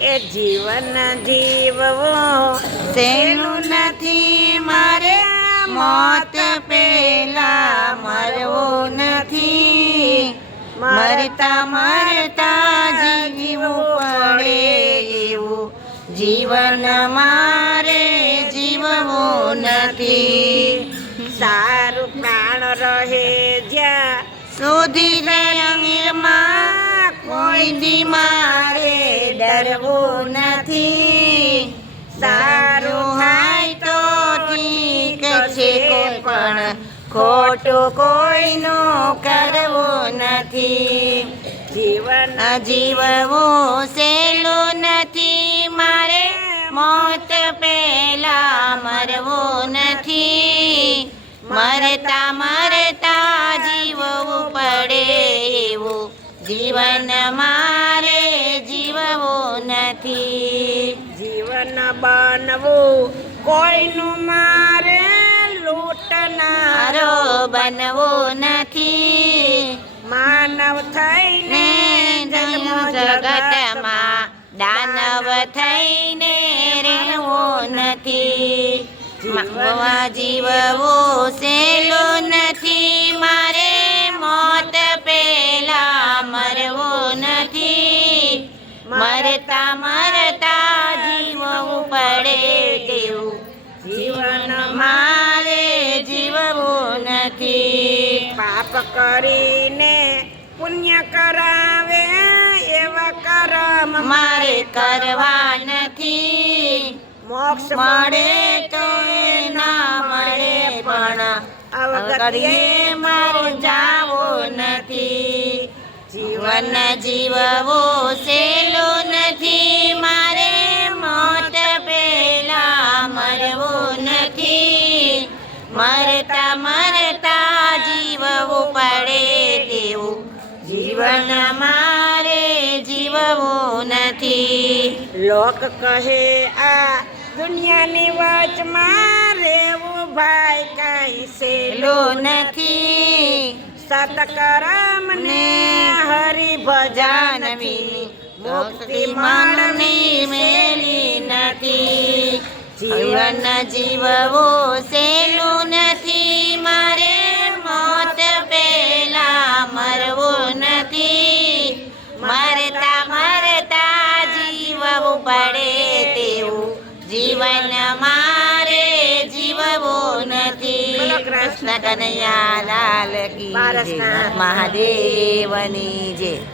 એ જીવન જીવવો સહેલું નથી મારે મોત પેલા મરવો નથી. મરતા મરતા જીવવું પડે એવું. જીવન મારે જીવવું નથી. સારું પ્રાણ રહે જ્યાં સુધી રે અંગમાં કોઈ દી મારે ડરવું નથી. સારું હાય તો ઠીક છે, પણ ખોટું કોઈનું કરવું નથી. જીવન જીવવું સહેલું નથી. મારે મોત પહેલા મરવું નથી. મરતા મરતા જીવવું પડે એવું. જીવન નથી જીવન બનવું, કોઈનું મારે લૂંટનારો બનવો નથી. માનવ થઈને જન્મ જગતમાં દાનવ થઈને રહેવું નથી. મગવા જીવવો સેલો નથી. મારે મોત પેલા મરવું નથી. મરતા મરતા જીવવું પડે તેવું. જીવન મારે જીવવું નથી. પાપ કરીને પુણ્ય કરાવે એવા કરમ મારે કરવા નથી. મોક્ષ મળે તો ના મળે પણ અવગડીએ મારે જાવો નથી. જીવન જીવવો સેલો નથી, મારે મોત પેલા મરવો નથી. મરતા મરતા જીવવું પડે તેવું. જીવન મારે જીવવું નથી. લોક કહે, આ દુનિયાની વચમાં રહેવું ભાઈ, કાંઈ સેલો નથી. સતકરમ ને હરિભજન જાનવી મુક્તિ માણની મેલી નથી જીવન જીવવો સહેલું કૃષ્ણ કનૈયા લાલ કી મહાદેવની જય.